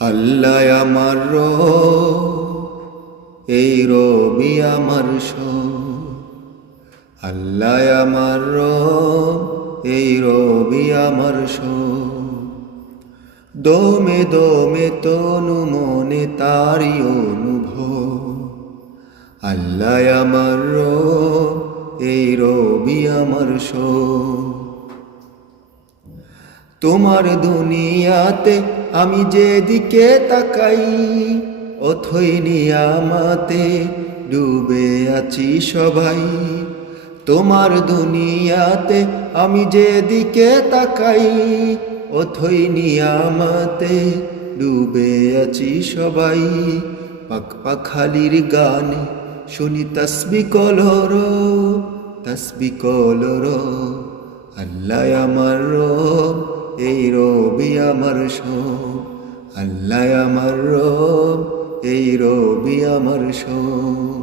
আল্লাহ আমার রব, এই রবি আমার সব। আল্লাহ আমার রব, এই রবি আমার সব। দমে দমে তনু মনে তারি অনুভব। আল্লাহ আমার রব, এই রবি আমার সব। তোমার দুনিয়াতে আমি যেদিকে তাকাই, অথই নিয়ামতে ডুবে আছি সবাই। তোমার দুনিয়াতে আমি যেদিকে তাকাই, অথই নিয়ামতে ডুবে আছি সবাই। পাক পাখালির গানে শুনি তসবি কলর, তসবি কলর। আল্লাহ আমার রব, এই রবি আমার সব। আল্লাহ আমার রব, এই রবি আমার সব।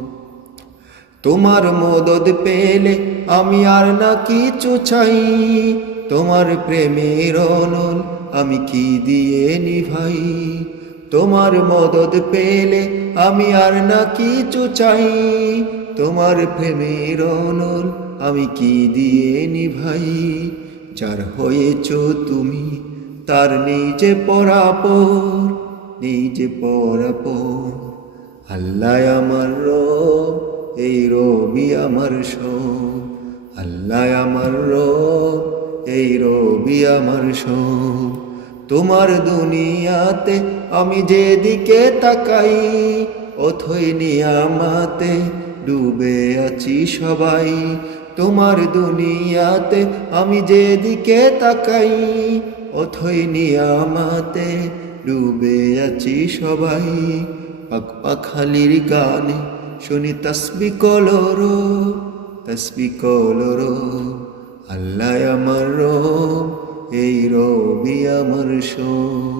তোমার মদদ পেলে আমি আর না কিছু চাই। তোমার প্রেমের অনল আমি কি দিয়ে নিভাই। তোমার মদদ পেলে আমি আর না কিছু চাই। তোমার প্রেমের অনল আমি কি দিয়ে নিভাই। যার হয়েছ তুমি তার নিজে পরাপর, নিজে পরাপর। আল্লাহ আমার রব, এই রবি আমার সব। আল্লাহ আমার রব, এই রবি আমার সব। তোমার দুনিয়াতে আমি যেদিকে তাকাই, অথই নিয়ামতে ডুবে আছি সবাই। তোমার দুনিয়াতে আমি যেদিকে তাকাই, অথই নিয়ামতে ডুবে আছি সবাই। পাক পাখালির গানে শুনি তসবি কলর, তসবি কলর। আল্লাহ আমার রব, এই রবি আমার সব।